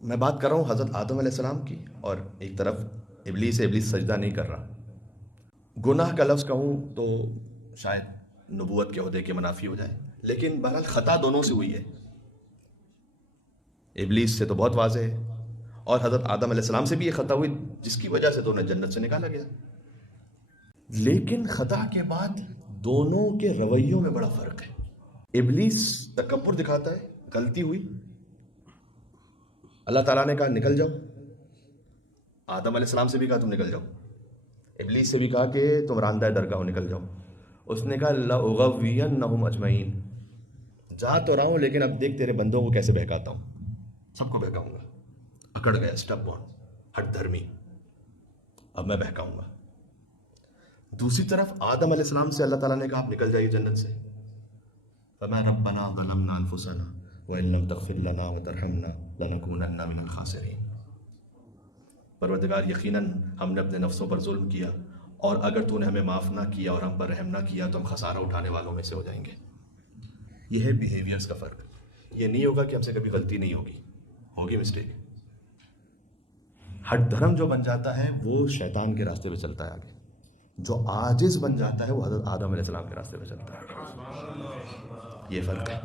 میں بات کر رہا ہوں حضرت آدم علیہ السلام کی، اور ایک طرف ابلیس سجدہ نہیں کر رہا۔ گناہ کا لفظ کہوں تو شاید نبوت کے عہدے کے منافی ہو جائے، لیکن بہرحال خطا دونوں سے ہوئی ہے۔ ابلیس سے تو بہت واضح ہے، اور حضرت آدم علیہ السلام سے بھی یہ خطا ہوئی جس کی وجہ سے دونوں جنت سے نکالا گیا۔ لیکن خطا کے بعد دونوں کے رویوں میں بڑا فرق ہے۔ ابلیس تکبر دکھاتا ہے، غلطی ہوئی، اللہ تعالیٰ نے کہا نکل جاؤ، آدم علیہ السلام سے بھی کہا تم نکل جاؤ، ابلیس سے بھی کہا کہ تم راندہ درگاہ ہو، نکل جاؤ۔ اس نے کہا لَأُغَوِّيَنَّهُمْ أَجْمَعِينَ، جا تو رہا ہوں لیکن اب دیکھ تیرے بندوں کو کیسے بہکاتا ہوں، سب کو بہکاؤں گا۔ اکڑ گیا، اسٹپ بون، ہٹ دھرمی، اب میں بہکاؤں گا۔ دوسری طرف آدم علیہ السلام سے اللہ تعالیٰ نے کہا آپ نکل جائیے جنت سے۔ فَمَا رَبَّنَا ظَلَمْنَا أَنفُسَنَا وَإِن لَّمْ تَغْفِرْ لَنَا وَتَرْحَمْنَا لَنَكُونَنَّ مِنَ الْخَاسِرِينَ، پروردگار یقیناً ہم نے اپنے نفسوں پر ظلم کیا، اور اگر تو نے ہمیں معاف نہ کیا اور ہم پر رحم نہ کیا تو ہم خسارہ اٹھانے والوں میں سے ہو جائیں گے۔ یہ ہے بیہیویئرز کا فرق۔ یہ نہیں ہوگا کہ ہم سے کبھی غلطی نہیں ہوگی مسٹیک۔ ہٹ دھرم جو بن جاتا ہے وہ شیطان کے راستے پہ چلتا ہے آگے، جو عاجز بن جاتا ہے وہ حضرت آدم علیہ السلام کے راستے پہ چلتا ہے۔ یہ فرق ہے۔